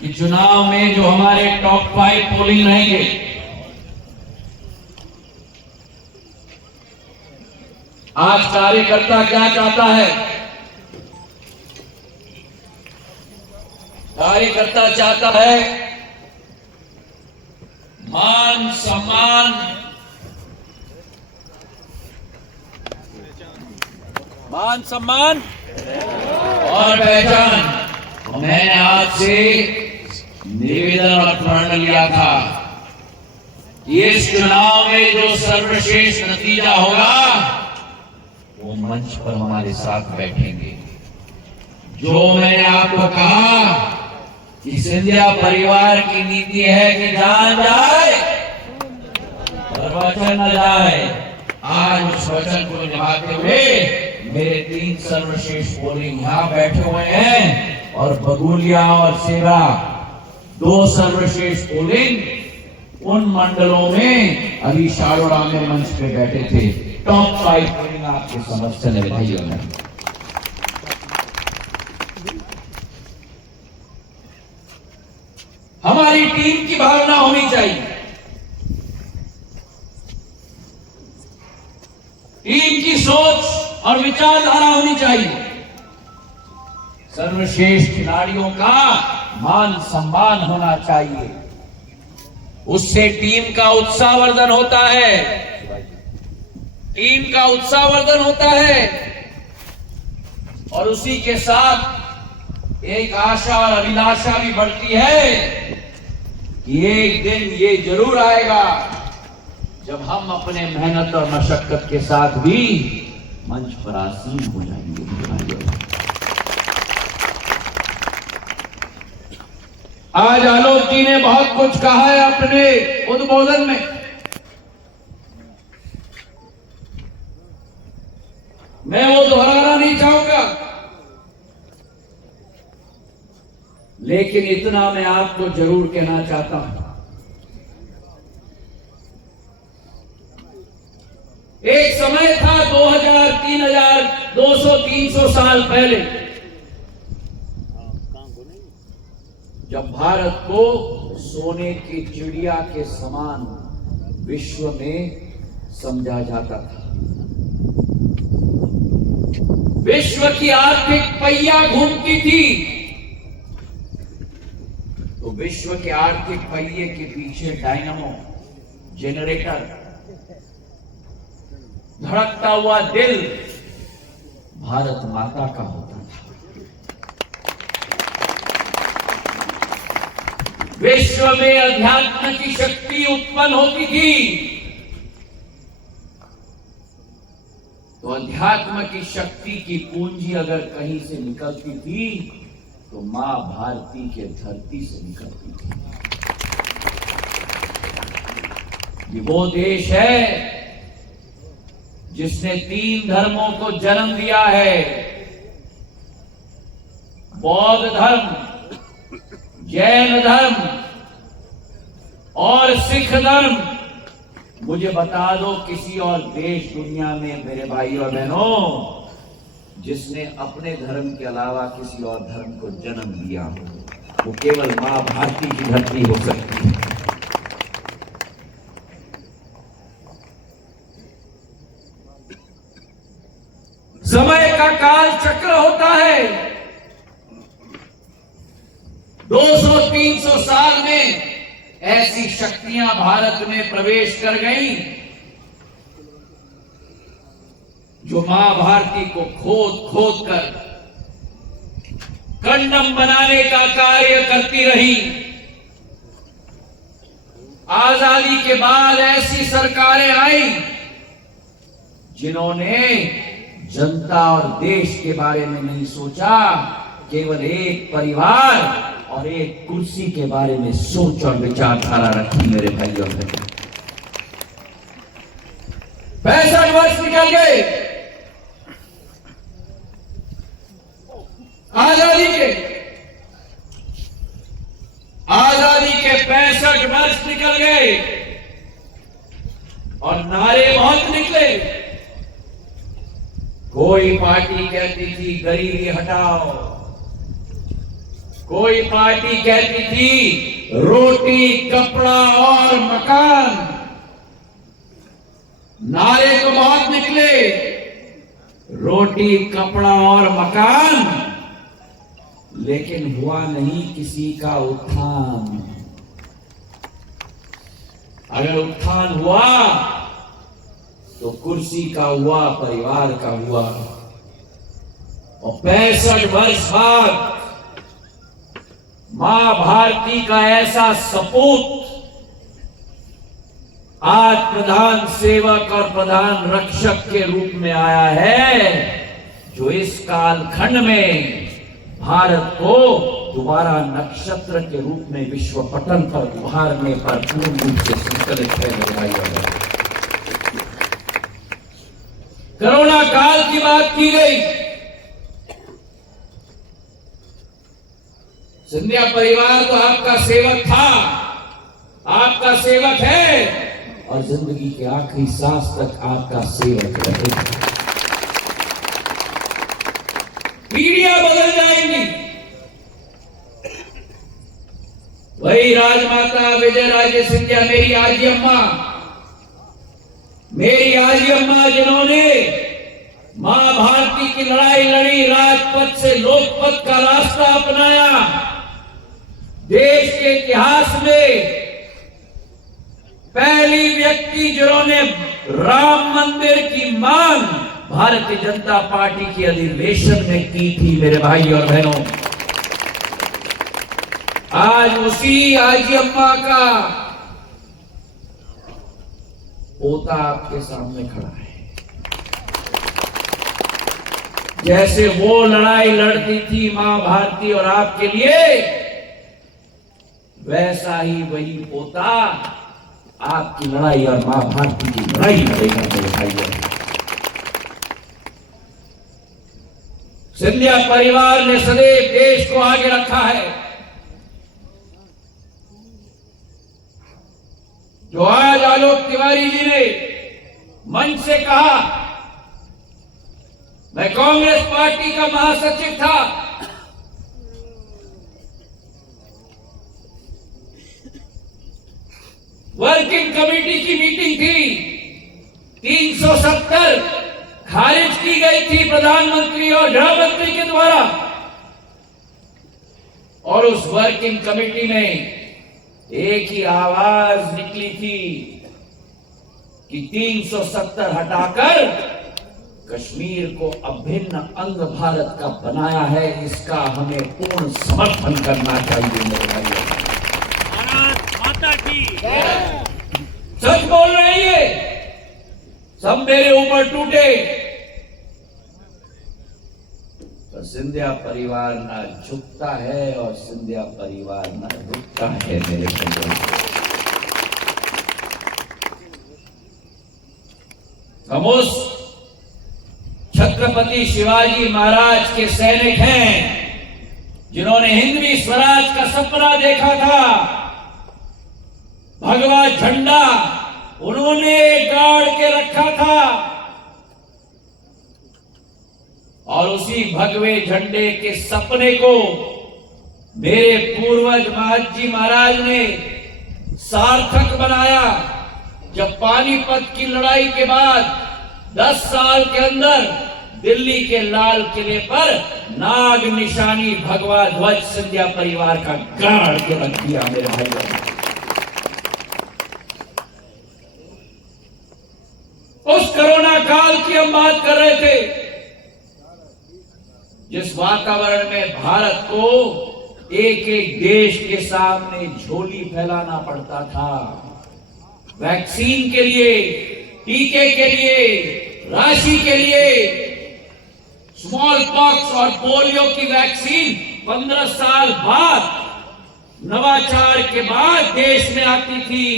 कि चुनाव में जो हमारे टॉप 5 पोलिंग रहेंगे, आज कार्यकर्ता क्या चाहता है? कार्यकर्ता चाहता है मान सम्मान, मान सम्मान और पहचान। मैंने आज से निवेदन और प्रण लिया था कि इस चुनाव में जो सर्वश्रेष्ठ नतीजा होगा वो मंच पर हमारे साथ बैठेंगे। जो मैंने आपको कहा कि सिंधिया परिवार की नीति है कि जान जाए और वचन न जाए, आज उस वचन को निभाते हुए मेरे 3 सर्वश्रेष्ठ पोलिंग यहां बैठे हुए हैं और बगुलिया और सेवा 2 सर्वश्रेष्ठ पोलिंग उन मंडलों में अभी शाड़ोरा में मंच पे बैठे थे। टॉप 5 पोलिंग आपके समझ से ले भाइयों ने। हमारी टीम की भावना होनी चाहिए, टीम की सोच और विचारधारा होनी चाहिए। सर्वश्रेष्ठ खिलाड़ियों का मान सम्मान होना चाहिए, उससे टीम का उत्साहवर्धन होता है, टीम का उत्साहवर्धन होता है और उसी के साथ एक आशा और अभिलाषा भी बढ़ती है कि एक दिन ये जरूर आएगा जब हम अपने मेहनत और मशक्कत के साथ भी मंच पर आसीन हो जाएंगे। आज आलोक जी ने बहुत कुछ कहा है अपने उद्बोधन में। मैं वो दोहराना नहीं चाहूंगा, लेकिन इतना मैं आपको जरूर कहना चाहता हूं। एक समय था 2000, 3000, 200, 300 साल पहले, जब भारत को सोने की चिड़िया के समान विश्व में समझा जाता था। विश्व की आर्थिक पहिया घूमती थी, तो विश्व के आर्थिक पहिए के पीछे डायनामो, जनरेटर, धड़कता हुआ दिल भारत माता का होता था। विश्व में अध्यात्म की शक्ति उत्पन्न होती थी, तो अध्यात्म की शक्ति की पूंजी अगर कहीं से निकलती थी तो मां भारती के धरती से निकलती थी। ये वो देश है जिसने 3 धर्मों को जन्म दिया है, बौद्ध धर्म, जैन धर्म और सिख धर्म। मुझे बता दो किसी और देश दुनिया में मेरे भाई और बहनों जिसने अपने धर्म के अलावा किसी और धर्म को जन्म दिया हो। वो केवल मां भारती की धरती हो सकती है। समय का काल चक्र होता है, 200-300 साल में ऐसी शक्तियां भारत में प्रवेश कर गईं जो मां भारती को खोद खोद कर कंडम बनाने का कार्य करती रही। आजादी के बाद ऐसी सरकारें आई जिन्होंने जनता और देश के बारे में नहीं सोचा, केवल एक परिवार और एक कुर्सी के बारे में सोच और विचारधारा रखी। मेरे भाइयों और बहनों, 65 वर्ष निकल गए आजादी के 65 वर्ष निकल गए और नारे बहुत निकले। कोई पार्टी कहती थी गरीबी हटाओ, कोई पार्टी कहती थी रोटी, कपड़ा और मकान। नारे तो बहुत निकले, रोटी, कपड़ा और मकान, लेकिन हुआ नहीं किसी का उत्थान। अगर उत्थान हुआ तो कुर्सी का हुआ, परिवार का हुआ। और 65 वर्ष बाद मां भारती का ऐसा सपूत आज प्रधान सेवक और प्रधान रक्षक के रूप में आया है, जो इस कालखंड में भारत को दोबारा नक्षत्र के रूप में विश्व पटल पर उभारने पर पूर्ण रूप से संकलित है। कोरोना काल की बात की गई। सिंधिया परिवार तो आपका सेवक था, आपका सेवक है और जिंदगी के आखिरी सांस तक आपका सेवक रहेगा। पीढ़ियां बदल जाएंगी। वही राजमाता विजय राजे सिंधिया, मेरी आजी अम्मा जिन्होंने मां भारती की लड़ाई लड़ी, राजपथ से लोकपथ का रास्ता अपनाया, देश के इतिहास में पहली व्यक्ति जिन्होंने राम मंदिर की मांग भारतीय जनता पार्टी की अधिवेशन में की थी। मेरे भाई और बहनों, आज उसी आजी अम्मा का पोता आपके सामने खड़ा है। जैसे वो लड़ाई लड़ती थी मां भारती और आपके लिए, वैसा ही वही पोता आपकी लड़ाई और मां भारती की लड़ाई लड़ेगा। मेरे भाइयों, सिंधिया परिवार ने सदैव देश को आगे रखा है। जो आज आलोक तिवारी जी ने मंच से कहा, मैं कांग्रेस पार्टी का महासचिव था, वर्किंग कमेटी की मीटिंग थी, 370 खारिज की गई थी प्रधानमंत्री और गृह मंत्री के द्वारा। और उस वर्किंग कमेटी में एक ही आवाज निकली थी कि 370 हटाकर कश्मीर को अभिन्न अंग भारत का बनाया है, इसका हमें पूर्ण समर्थन करना चाहिए। मेरे भाइयों, भारत माता की सच बोल रहे हैं, सब मेरे ऊपर टूटे तो सिंधिया परिवार ना झुकता है और सिंधिया परिवार ना रुकता है। मेरे भाइयों, हम उस छत्रपति शिवाजी महाराज के सैनिक हैं जिन्होंने हिंदवी स्वराज का सपना देखा था। भगवा झंडा उन्होंने गाड़ के रखा था और उसी भगवे झंडे के सपने को मेरे पूर्वज महाजी महाराज ने सार्थक बनाया। जब पानीपत की लड़ाई के बाद 10 साल के अंदर दिल्ली के लाल किले पर नाग निशानी भगवा ध्वज सिंधिया परिवार का गाड़ के रख दिया। मेरे भाइयों, उस कोरोना काल की हम बात कर रहे थे, जिस वातावरण में भारत को एक एक देश के सामने झोली फैलाना पड़ता था। वैक्सीन के लिए, टीके के लिए, राशि के लिए, स्मॉल पॉक्स और पोलियो की वैक्सीन 15 साल बाद, नवाचार के बाद देश में आती थी।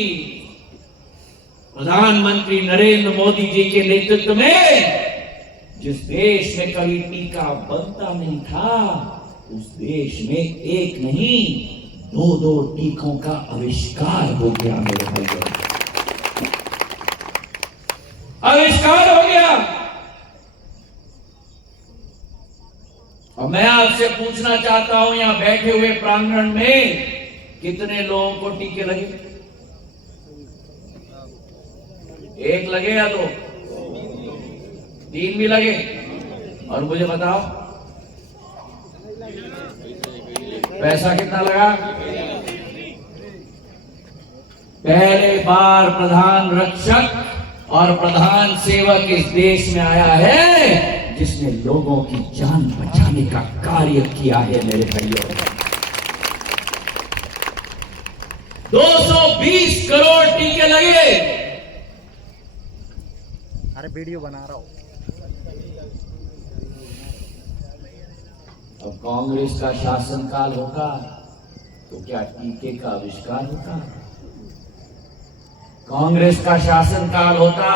प्रधानमंत्री नरेंद्र मोदी जी के नेतृत्व में जिस देश में कभी टीका बनता नहीं था, उस देश में एक नहीं 2-2 टीकों का आविष्कार हो गया। मेरे भाइयों, आविष्कार हो गया। मैं आपसे पूछना चाहता हूं, यहां बैठे हुए प्रांगण में कितने लोगों को टीके लगे? एक लगे या दो? तीन भी लगे? और मुझे बताओ पैसा कितना लगा? पहले बार प्रधान रक्षक और प्रधान सेवक इस देश में आया है जिसने लोगों की जान बचाने का कार्य किया है मेरे भाइयों। 220 करोड़ टीके लगे। अरे वीडियो बना रहा हूं। अब कांग्रेस का शासनकाल होता तो क्या टीके का आविष्कार होता? कांग्रेस का शासनकाल होता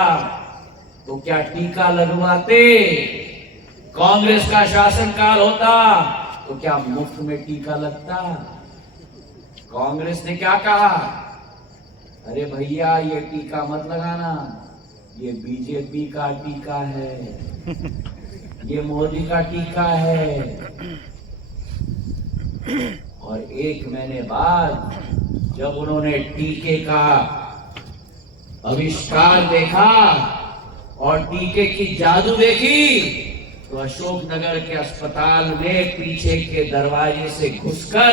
तो क्या टीका लगवाते? कांग्रेस का शासनकाल होता तो क्या मुफ्त में टीका लगता? कांग्रेस ने क्या कहा? अरे भैया ये टीका मत लगाना, ये बीजेपी का टीका है, ये मोदी का टीका है। और एक महीने बाद जब उन्होंने टीके का आविष्कार देखा और टीके की जादू देखी तो अशोकनगर के अस्पताल में पीछे के दरवाजे से घुसकर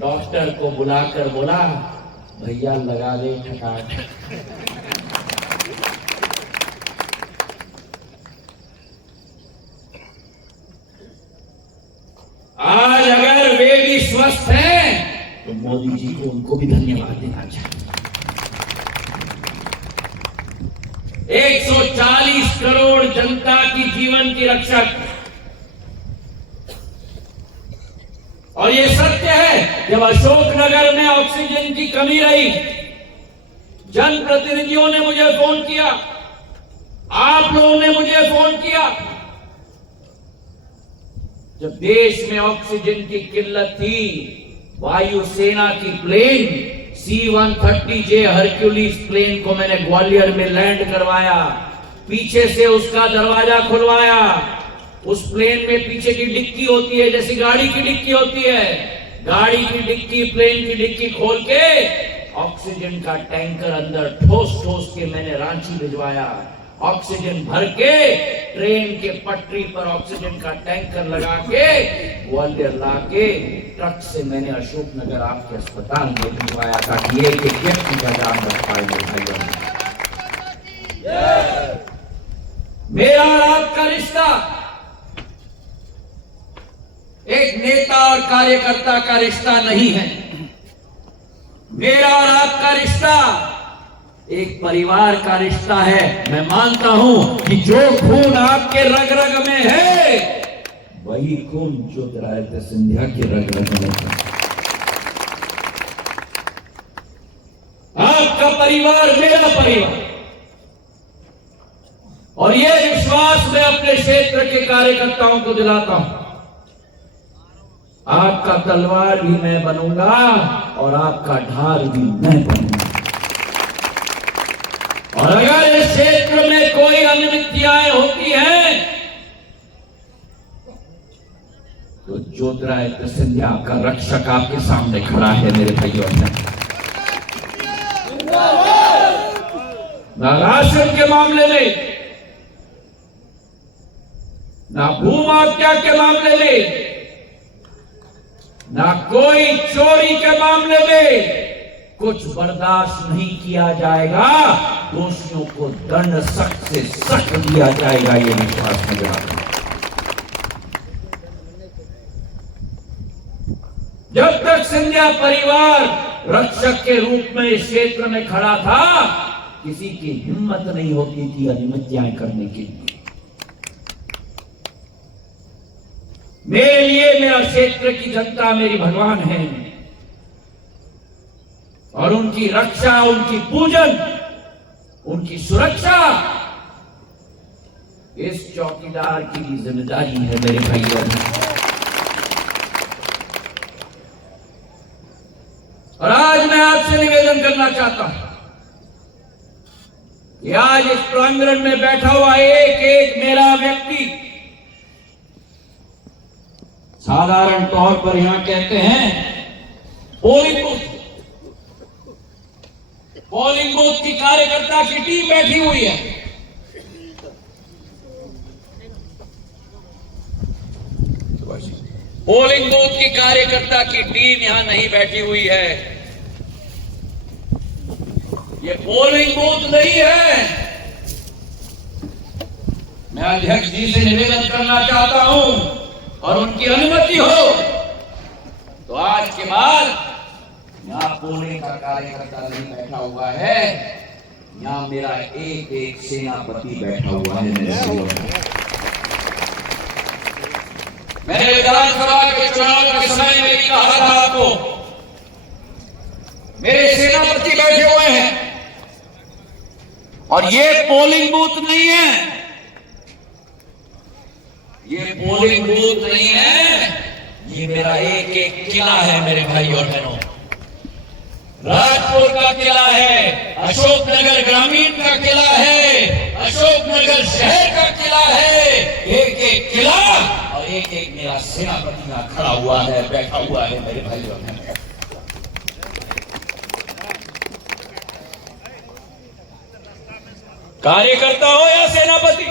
डॉक्टर को बुलाकर बोला, भैया लगा दे ठकाठ। आज अगर वे भी स्वस्थ हैं तो मोदी जी को उनको भी धन्यवाद देना चाहिए। 140 करोड़ जनता की जीवन की रक्षक। और ये सत्य है, जब अशोकनगर में ऑक्सीजन की कमी रही, जनप्रतिनिधियों ने मुझे फोन किया, आप लोगों ने मुझे फोन किया। जब देश में ऑक्सीजन की किल्लत थी, वायुसेना की प्लेन C-130J हरक्यूलिस प्लेन को मैंने ग्वालियर में लैंड करवाया, पीछे से उसका दरवाजा खुलवाया। उस प्लेन में पीछे की डिक्की होती है, जैसी गाड़ी की डिक्की होती है, गाड़ी की डिक्की, प्लेन की डिक्की खोल के ऑक्सीजन का टैंकर अंदर ठोस ठोस के मैंने रांची भिजवाया। ऑक्सीजन भर के ट्रेन के पटरी पर ऑक्सीजन का टैंकर लगा के ग्वालियर ला के ट्रक से मैंने अशोकनगर आपके अस्पताल में भिजवाया ताकि एक एक व्यक्ति का जान बच पाए। मेरा और आपका रिश्ता एक नेता और कार्यकर्ता का रिश्ता नहीं है। मेरा और आपका रिश्ता एक परिवार का रिश्ता है। मैं मानता हूं कि जो खून आपके रग रग में है वही खून ज्योतिरादित्य सिंधिया की रग रग में है। आपका परिवार मेरा परिवार, और यह विश्वास मैं अपने क्षेत्र के कार्यकर्ताओं को दिलाता हूं। आपका तलवार भी मैं बनूंगा और आपका ढाल भी मैं बनूंगा। और अगर इस क्षेत्र में कोई अनियमितताएं होती हैं तो ज्योतिरादित्य सिंधिया का रक्षक आपके सामने खड़ा है मेरे भाइयों। ना राशन के मामले में, ना भूमाफिया के मामले में, ना कोई चोरी के मामले में कुछ बर्दाश्त नहीं किया जाएगा। दोषियों को दंड सख्त से सख्त दिया जाएगा, ये विश्वास मुझे आता है। जब तक सिंधिया परिवार रक्षक के रूप में इस क्षेत्र में खड़ा था, किसी की हिम्मत नहीं होती थी अनियमितताएं करने की। मेरे लिए मेरा क्षेत्र की जनता मेरी भगवान है, और उनकी रक्षा, उनकी पूजन, उनकी सुरक्षा इस चौकीदार की भी जिम्मेदारी है मेरे भाइयों। और आज मैं आपसे निवेदन करना चाहता हूं कि आज इस प्रांगण में बैठा हुआ एक एक मेरा व्यक्ति साधारण तौर पर यहां कहते हैं पोलिंग बूथ। पोलिंग बूथ की कार्यकर्ता की टीम बैठी हुई है। पोलिंग बूथ की कार्यकर्ता की टीम यहां नहीं बैठी हुई है। ये पोलिंग बूथ नहीं है। मैं अध्यक्ष जी से निवेदन करना चाहता हूं और उनकी अनुमति हो तो आज के बाद यहां पोलिंग का कार्यकर्ता नहीं बैठा हुआ है, यहां मेरा एक एक सेनापति बैठा हुआ है। मैंने विधानसभा के चुनाव के समय में कहा था आपको, मेरे सेनापति बैठे हुए हैं और ये पोलिंग बूथ नहीं है। ये पोलिंग बूथ नहीं है, ये मेरा एक एक किला है मेरे भाई और बहनों। राजपुर का किला है, अशोकनगर ग्रामीण का किला है, अशोकनगर शहर का किला है। एक एक किला और एक एक मेरा सेनापति यहां खड़ा हुआ है, बैठा हुआ है मेरे भाई और बहनों। कार्यकर्ता हो या सेनापति,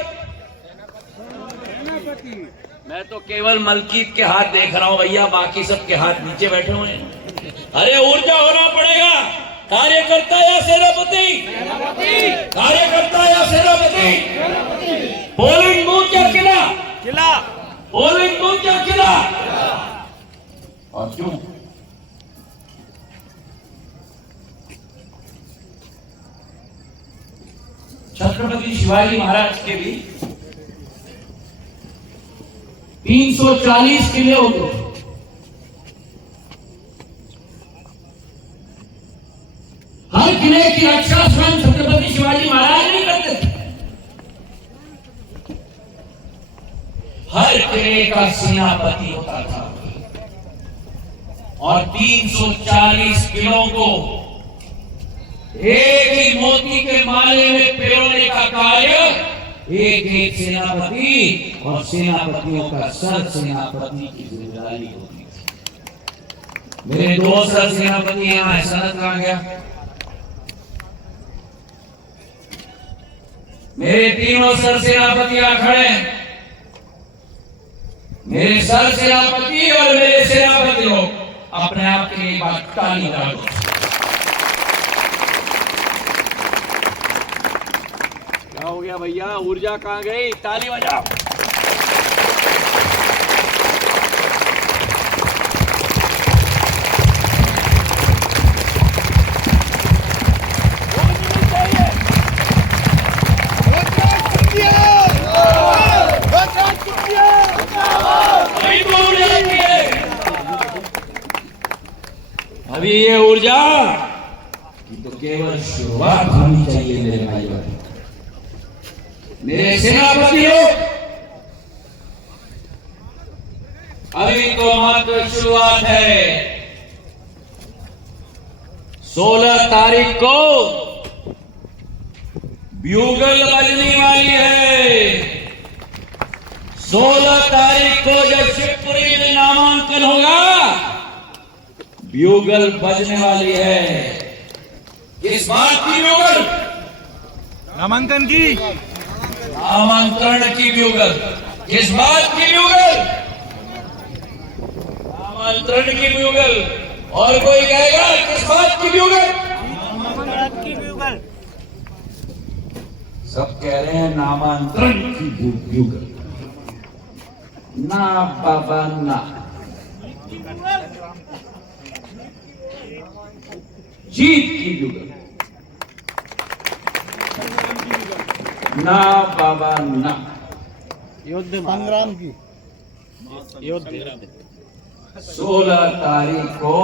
मैं तो केवल मलकीत के हाथ देख रहा हूं भैया, बाकी सबके हाथ नीचे बैठे हुए हैं। अरे ऊर्जा होना पड़ेगा। कार्यकर्ता या सेनापति, कार्यकर्ता या सेनापति, पोलिंग बूथ या किला, किला, पोलिंग बूथ या किला। और क्यों? छत्रपति शिवाजी महाराज के भी 340 किले होते थे। हर किले की रक्षा स्वयं छत्रपति शिवाजी महाराज नहीं करते थे। हर किले का सेनापति होता था और 340 किलों को एक ही मोती के माले में पिरोने का कार्य एक एक सेनापति और सेनापतियों का सर सेनापति की जिम्मेदारी होती है। मेरे दो सर सेनापति यहां है, सनत कहां गया? मेरे तीनों सर सेनापति यहां खड़े हैं। मेरे सर सेनापति और मेरे सेनापति लोग अपने आप के लिए एक बार ताली बजा दो। क्या हो गया भैया, ऊर्जा कहाँ गई? ताली बजाओ। अभी ये ऊर्जा की तो केवल शुरुआत होनी चाहिए मेरे भाइयों, मेरे सेनापतियों। अभी तो मात्र शुरुआत है। 16 तारीख को ब्यूगल बजने वाली है। 16 तारीख को जब शिवपुरी में नामांकन होगा, ब्यूगल बजने वाली है। किस बात की ब्यूगल? नामांकन की, नामांकन की ब्यूगल। किस बात की ब्यूगल? नामांकन की ब्यूगल। और कोई कहेगा किस बात की ब्यूगल? की ब्यूगल। सब कह रहे हैं नामांकन की ब्यूगल। ना बाबा ना, जीत की ब्यूगल। ना बाबा ना, युद्ध संग्राम की, युद्ध। 16 तारीख को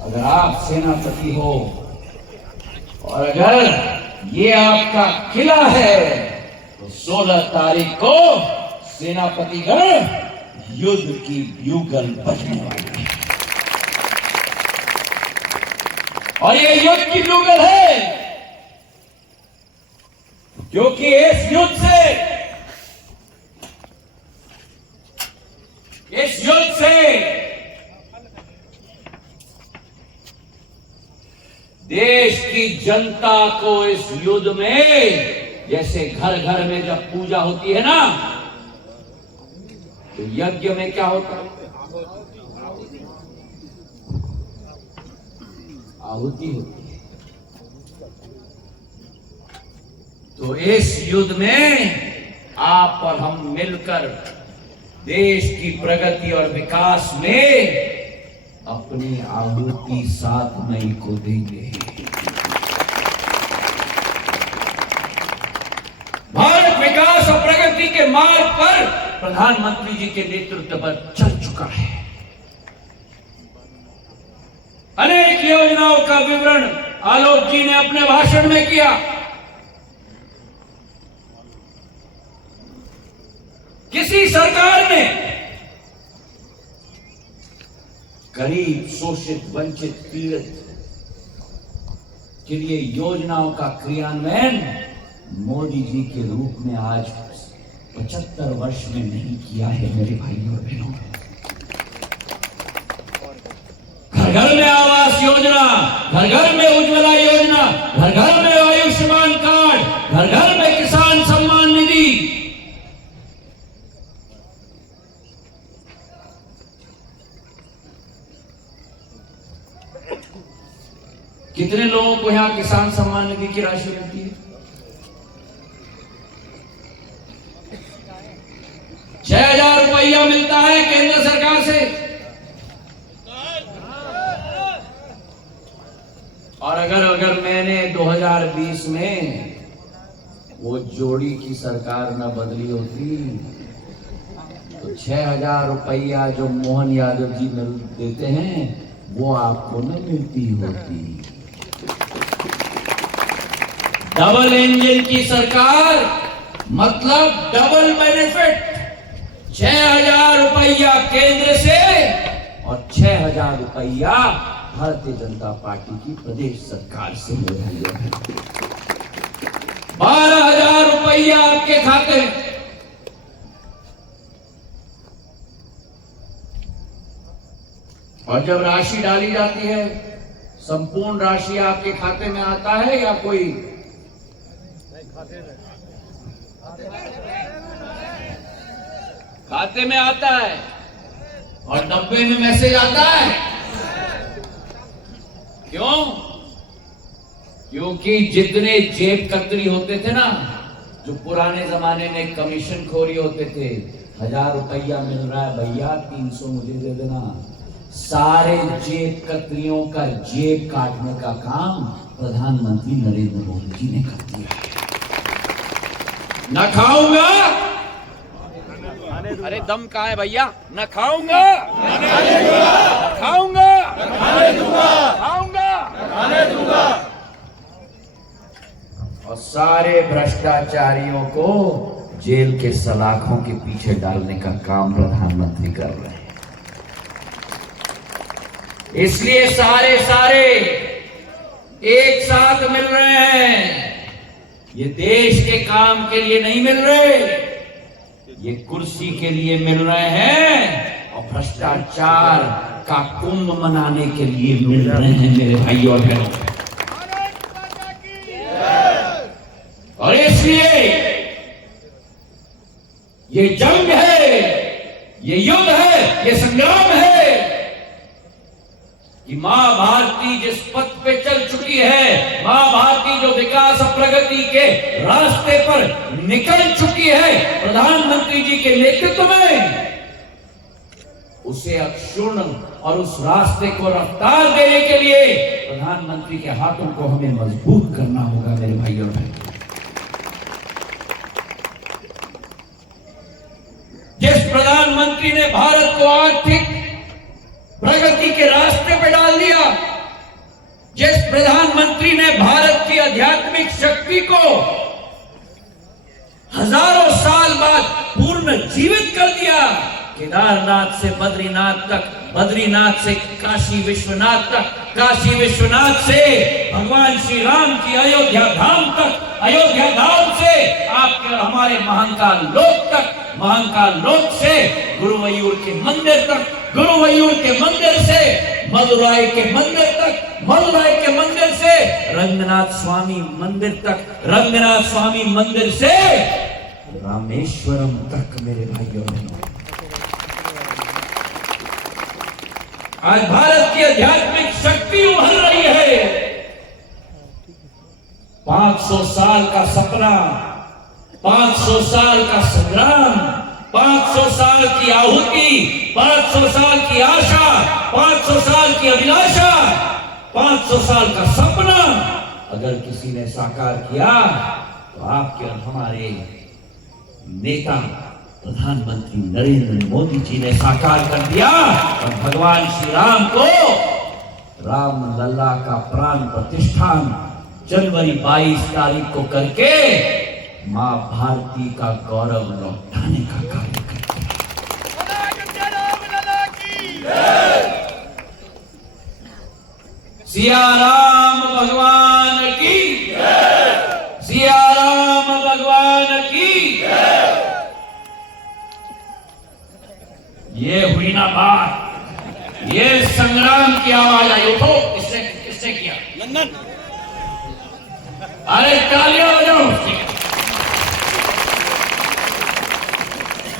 अगर आप सेनापति हो और अगर ये आपका किला है तो 16 तारीख को सेनापतिगण युद्ध की ब्यूगल बजने वाली है। और ये युद्ध की ब्यूगल है क्योंकि इस युद्ध से देश की जनता को इस युद्ध में, जैसे घर घर में जब पूजा होती है ना, तो यज्ञ में क्या होता है? आहुति होती है। तो इस युद्ध में आप और हम मिलकर देश की प्रगति और विकास में अपनी आहुति 7 मई को देंगे। भारत विकास और प्रगति के मार्ग पर प्रधानमंत्री जी के नेतृत्व पर चल चुका है। अनेक योजनाओं का विवरण आलोक जी ने अपने भाषण में किया। किसी सरकार ने गरीब, शोषित, वंचित, पीड़ित के लिए योजनाओं का क्रियान्वयन मोदी जी के रूप में आज 75 वर्ष में नहीं किया है मेरे भाइयों और बहनों। घर घर में आवास योजना, घर घर में उज्ज्वला योजना, घर घर में आयुष्मान कार्ड, घर घर में किसान सम्मान निधि। कितने लोगों को यहां किसान सम्मान निधि की राशि मिलती है? 6,000 रुपया मिलता है केंद्र सरकार से। और अगर मैंने 2020 में वो जोड़ी की सरकार न बदली होती तो 6,000 रुपया जो मोहन यादव जी देते हैं वो आपको न मिलती होती। डबल इंजन की सरकार मतलब डबल बेनिफिट। 6,000 रुपया केंद्र से और 6,000 रुपया भारतीय जनता पार्टी की प्रदेश सरकार से मिल रही है। 12,000 रुपया आपके खाते में। और जब राशि डाली जाती है, संपूर्ण राशि आपके खाते में आता है या कोई खाते में आता है और डब्बे में मैसेज आता है? क्यों? क्योंकि जितने जेब कतरी होते थे ना, जो पुराने जमाने में कमीशन खोरी होते थे, 1,000 रुपया मिल रहा है भैया, 300 मुझे दे देना, सारे जेब कतरियों का जेब काटने का काम प्रधानमंत्री नरेंद्र मोदी जी ने कर दिया है। न खाऊंगा, अरे दम कहाँ है भैया? न खाऊंगा, खाऊंगा, खाऊंगा, और सारे भ्रष्टाचारियों को जेल के सलाखों के पीछे डालने का काम प्रधानमंत्री कर रहे हैं। इसलिए सारे एक साथ मिल रहे हैं। ये देश के काम के लिए नहीं मिल रहे, ये कुर्सी के लिए मिल रहे हैं और भ्रष्टाचार का कुंभ मनाने के लिए मिल रहे हैं मेरे भाइयों और बहनों। और इसलिए ये जंग है, ये युद्ध है, ये संग्राम है कि मां भारती जिस पथ पे चल चुकी है, मां भारती जो विकास और प्रगति के रास्ते पर निकल चुकी है प्रधानमंत्री जी के नेतृत्व में, उसे अक्षुण्ण और उस रास्ते को रफ्तार देने के लिए प्रधानमंत्री के हाथों को हमें मजबूत करना होगा मेरे भाइयों और बहनों। जिस प्रधानमंत्री ने भारत को आर्थिक प्रगति के रास्ते पे डाल दिया, जिस प्रधानमंत्री ने भारत की आध्यात्मिक शक्ति को हजारों साल बाद पुनः जीवित कर दिया, केदारनाथ से बद्रीनाथ तक, बद्रीनाथ से काशी विश्वनाथ तक, काशी विश्वनाथ से भगवान श्री राम की अयोध्या धाम तक, अयोध्या धाम से आपके हमारे महाकाल लोक तक, महाकाल लोक से गुरुवायूर के मंदिर तक, गुरुवायूर के मंदिर से मदुराई के मंदिर तक, मदुराई के मंदिर से रंगनाथ स्वामी मंदिर तक, रंगनाथ स्वामी मंदिर से रामेश्वरम तक मेरे भाइयों बहनों, आज भारत की आध्यात्मिक शक्ति उभर रही है। 500 साल का सपना, 500 साल का संग्राम, 500 साल की आहुति, 500 साल की आशा, 500 साल की अभिलाषा, 500 साल का सपना अगर किसी ने साकार किया तो आपके और हमारे नेता प्रधानमंत्री नरेंद्र मोदी जी ने साकार कर दिया। और भगवान श्री राम को राम लल्ला का प्राण प्रतिष्ठान जनवरी 22 तारीख को करके मां भारती का गौरव लौटाने का कार्य करते हैं। सिया राम भगवान की, सिया राम भगवान की। ये हुई ना बात, ये संग्राम की आवाज आई। उठो, किसने किया? लंदन। अरे तालियां बजाओ।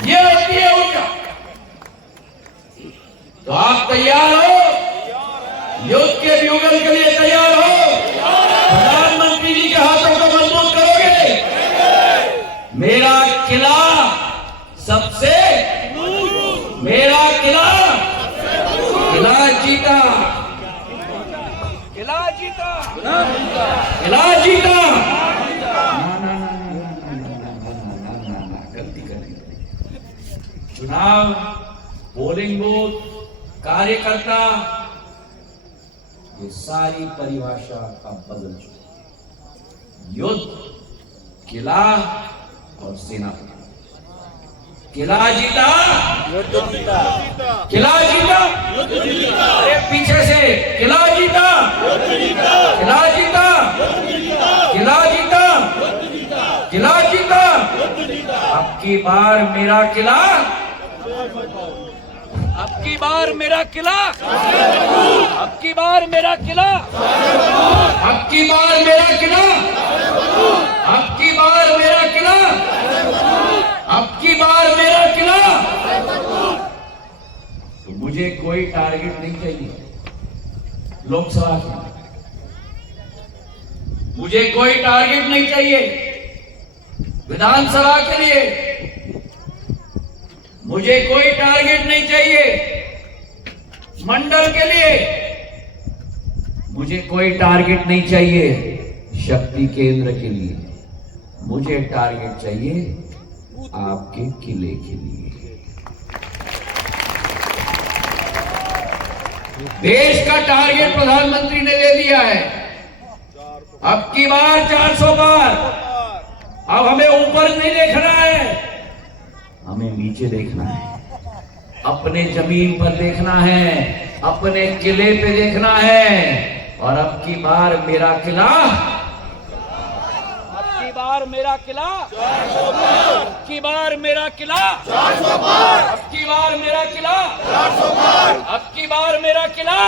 ये होती है ऊर्जा। तो आप तैयार हो? युद्ध के ब्यूगल के लिए तैयार हो? प्रधानमंत्री जी के हाथों को मजबूत करोगे? मेरा किला सबसे, मेरा किला, किला जीता, किला जीता, किला जीता। गलती कर दी। चुनाव, पोलिंग बूथ, कार्यकर्ता, ये सारी परिभाषा अब बदल चुकी। युद्ध, किला और सेनापति। किला जीता, किला जीता, अरे पीछे से किला जीता, किला जीता, किला जीता, किला जीता। अब की बार मेरा किला, अब की बार मेरा किला, अब की बार मेरा किला, अब की बार मेरा किला, अब की बार मेरा किला, अब की बार मेरा किला। तो मुझे कोई टारगेट नहीं चाहिए लोकसभा के, मुझे कोई टारगेट नहीं चाहिए विधानसभा के लिए, मुझे कोई टारगेट नहीं चाहिए मंडल के लिए, मुझे कोई टारगेट नहीं चाहिए शक्ति केंद्र के लिए, मुझे टारगेट चाहिए आपके किले के लिए। देश का टारगेट प्रधानमंत्री ने ले लिया है। अब की बार 400 पार। अब हमें ऊपर नहीं देखना है, हमें नीचे देखना है, अपने जमीन पर देखना है, अपने किले पे देखना है। और अब की बार मेरा किला, अब की बार मेरा किला, अब की बार मेरा किला, अब की बार मेरा किला, अब की बार मेरा किला।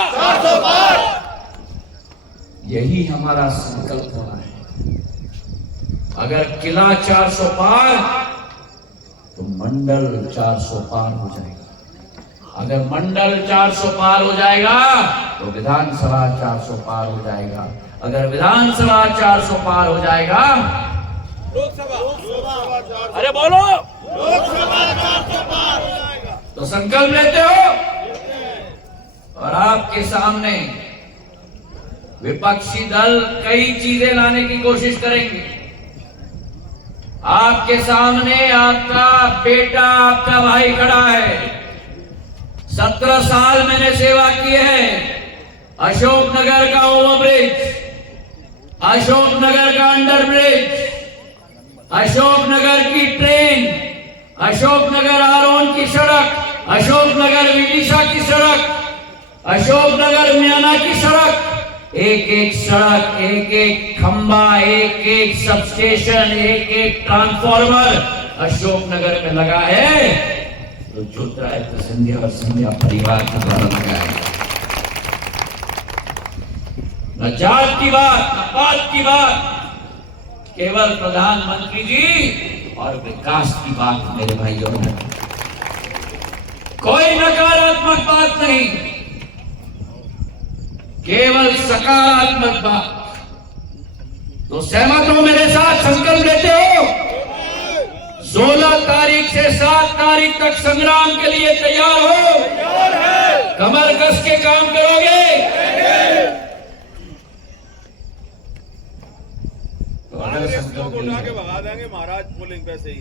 यही हमारा संकल्प होना है। अगर किला 400 पार तो मंडल 400 पार हो जाएगा। अगर मंडल 400 पार हो जाएगा तो विधानसभा 400 पार हो जाएगा। अगर विधानसभा 400 पार हो जाएगा, लोकसभा, अरे बोलो, लोकसभा 400 पार हो जाएगा। तो संकल्प लेते हो? और आपके सामने विपक्षी दल कई चीजें लाने की कोशिश करेंगे। आपके सामने आपका बेटा, आपका भाई खड़ा है। 17 साल मैंने सेवा की है। अशोकनगर का ओवरब्रिज, अशोकनगर का अंडर ब्रिज, अशोकनगर की ट्रेन, अशोकनगर आरोन की सड़क, अशोकनगर विदिशा की सड़क, अशोकनगर म्याना की सड़क, एक एक सड़क, एक एक खंबा, एक एक सबस्टेशन, एक एक ट्रांसफार्मर अशोकनगर में लगा है। तो ज्योतिरादित्य सिंधिया और सिंधिया परिवार के द्वारा लगा है। न जात की बात, न पात की बात, केवल प्रधानमंत्री जी और विकास की बात मेरे भाइयों ने। कोई नकारात्मक बात नहीं, केवल सकारात्मक बात। तो सहमत हो मेरे साथ, संकल्प लेते हो? 16 तारीख से 7 तारीख तक संग्राम के लिए तैयार हो? कमर कस के काम करोगे? कांग्रेसियों को उठा के भगा देंगे महाराज पोलिंग पे से ही।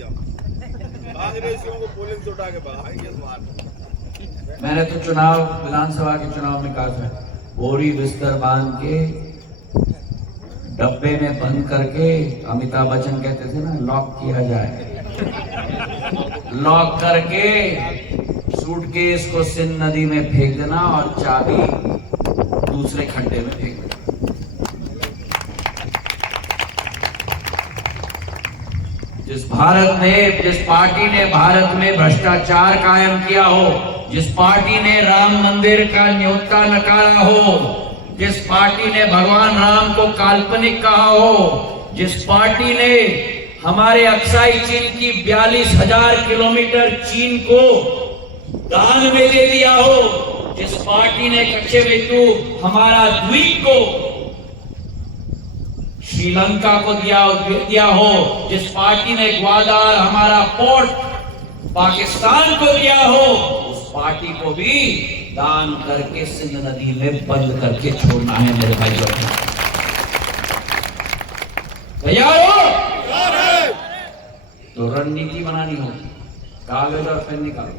कांग्रेसियों को पोलिंग से उठा के भगाएंगे इस बार। मैंने तो चुनाव, विधानसभा के चुनाव में कहा था, बोरी बिस्तर बांध के डब्बे में बंद करके, अमिताभ बच्चन कहते थे ना, लॉक किया जाए। लॉक करके सूटकेस को सिंध नदी में फेंक देना और चाबी दूसरे खड्डे में फेंक देना। जिस पार्टी ने भारत में भ्रष्टाचार कायम किया हो, जिस पार्टी ने राम मंदिर का न्योता नकारा हो, जिस पार्टी ने भगवान राम को काल्पनिक कहा हो, जिस पार्टी ने हमारे अक्साई चीन की 42,000 किलोमीटर चीन को दान में दे दिया हो, जिस पार्टी ने कच्छेवेतु हमारा द्वीप को श्रीलंका को दिया हो, जिस पार्टी ने ग्वादार हमारा पोर्ट पाकिस्तान को दिया हो, उस पार्टी को भी दान करके सिंध नदी में बंद करके छोड़ना है मेरे भाइयों। तैयार हो? तो रणनीति बनानी हो, कागज और पेन निकालो।